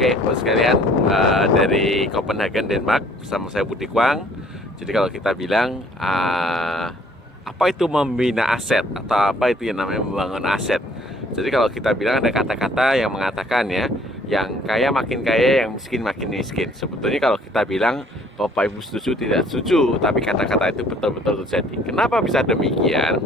Oke, bos sekalian, dari Copenhagen, Denmark, bersama saya Budi Kwang. Jadi kalau kita bilang apa itu membina aset atau apa itu yang namanya membangun aset. Jadi kalau kita bilang ada kata-kata yang mengatakan ya, yang kaya makin kaya, yang miskin makin miskin. Sebetulnya kalau kita bilang Bapak Ibu setuju tidak setuju, tapi kata-kata itu betul-betul terjadi. Kenapa bisa demikian?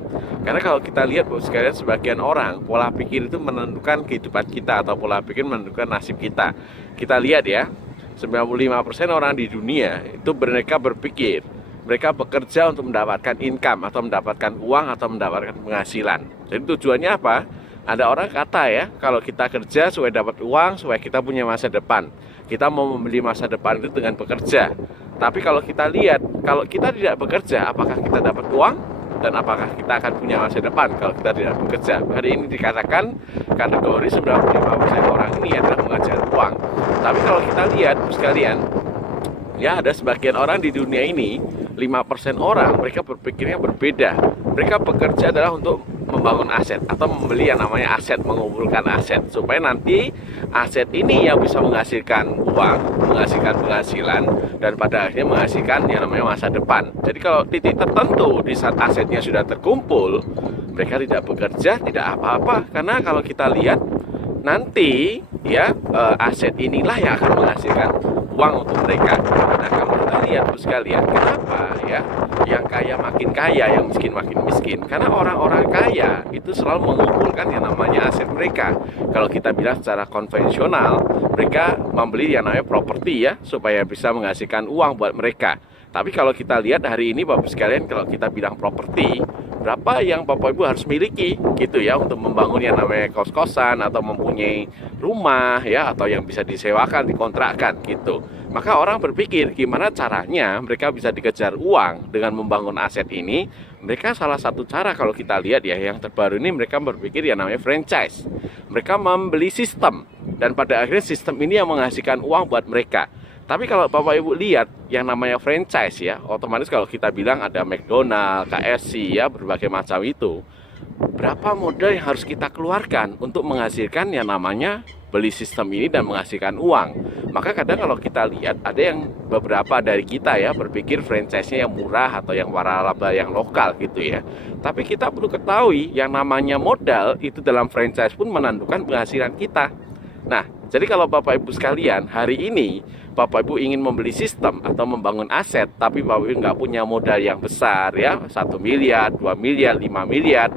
Karena kalau kita lihat bos sekalian, sebagian orang pola pikir itu menentukan kehidupan kita atau pola pikir menentukan nasib kita. Kita lihat ya, 95% orang di dunia itu mereka berpikir mereka bekerja untuk mendapatkan income atau mendapatkan uang atau mendapatkan penghasilan. Jadi tujuannya apa? Ada orang kata ya, kalau kita kerja supaya dapat uang, supaya kita punya masa depan. Kita mau membeli masa depan itu dengan bekerja. Tapi kalau kita lihat, kalau kita tidak bekerja, apakah kita dapat uang? Dan apakah kita akan punya masa depan kalau kita tidak bekerja? Hari ini dikatakan kategori 95% orang ini adalah menghasilkan uang. Tapi kalau kita lihat sekalian, ya ada sebagian orang di dunia ini, 5% orang mereka berpikirnya berbeda. Mereka bekerja adalah untuk membangun aset atau membeli yang namanya aset, mengumpulkan aset supaya nanti aset ini yang bisa menghasilkan uang, menghasilkan penghasilan, dan pada akhirnya menghasilkan yang namanya masa depan. Jadi kalau titik tertentu di saat asetnya sudah terkumpul, mereka tidak bekerja, tidak apa-apa, karena kalau kita lihat nanti ya aset inilah yang akan menghasilkan uang untuk mereka. Nah, kamu kita lihat terus sekalian, kenapa ya yang kaya makin kaya, yang miskin makin miskin? Karena orang-orang kaya itu selalu mengumpulkan yang namanya aset mereka. Kalau kita bilang secara konvensional, mereka membeli yang namanya properti ya, supaya bisa menghasilkan uang buat mereka. Tapi kalau kita lihat hari ini Bapak sekalian, kalau kita bilang properti, berapa yang Bapak Ibu harus miliki gitu ya untuk membangun yang namanya kos-kosan atau mempunyai rumah ya, atau yang bisa disewakan, dikontrakkan gitu. Maka orang berpikir gimana caranya mereka bisa dikejar uang dengan membangun aset ini. Mereka salah satu cara kalau kita lihat ya, yang terbaru ini mereka berpikir yang namanya franchise. Mereka membeli sistem dan pada akhirnya sistem ini yang menghasilkan uang buat mereka. Tapi kalau Bapak Ibu lihat yang namanya franchise ya, otomatis kalau kita bilang ada McDonald, KFC ya, berbagai macam itu. Berapa modal yang harus kita keluarkan untuk menghasilkan yang namanya beli sistem ini dan menghasilkan uang? Maka kadang kalau kita lihat ada yang beberapa dari kita ya berpikir franchise-nya yang murah atau yang waralaba yang lokal gitu ya. Tapi kita perlu ketahui yang namanya modal itu dalam franchise pun menentukan penghasilan kita. Nah, jadi kalau Bapak Ibu sekalian, hari ini Bapak Ibu ingin membeli sistem atau membangun aset, tapi Bapak Ibu nggak punya modal yang besar ya, 1 miliar, 2 miliar, 5 miliar,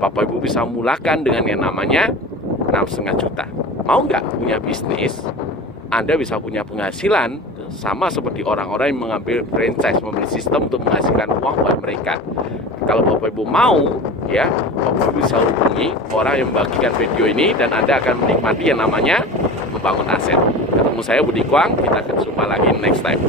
Bapak Ibu bisa mulakan dengan yang namanya 6,5 juta. Mau nggak punya bisnis? Anda bisa punya penghasilan sama seperti orang-orang yang mengambil franchise, membeli sistem untuk menghasilkan uang buat mereka. Kalau Bapak Ibu mau, ya, Bapak Ibu bisa hubungi orang yang membagikan video ini dan Anda akan menikmati yang namanya membangun aset. Ketemu saya Budi Kwang, kita akan jumpa lagi next time.